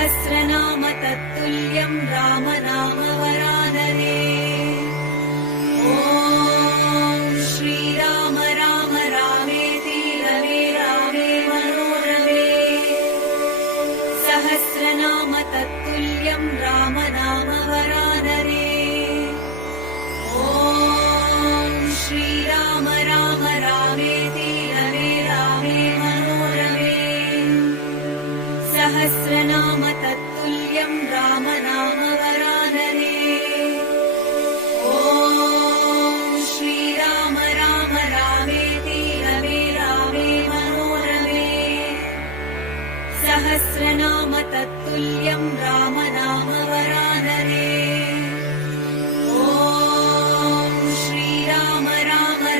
सहस्रनाम तत्तुल्यं राम नाम वरानने। ॐ श्रीराम राम रामेति रमे रामे मनोरमे। सहस्रनाम तत्तुल्यं राम नाम वरानने। ॐ श्रीराम राम रामेति रमे रामे मनोरमे। सहस्रनाम तत्तुल्यं राम नाम वरानने। ॐ श्रीराम राम रामेति रमे रामे मनोरमे। सहस्रनाम तत्तुल्यं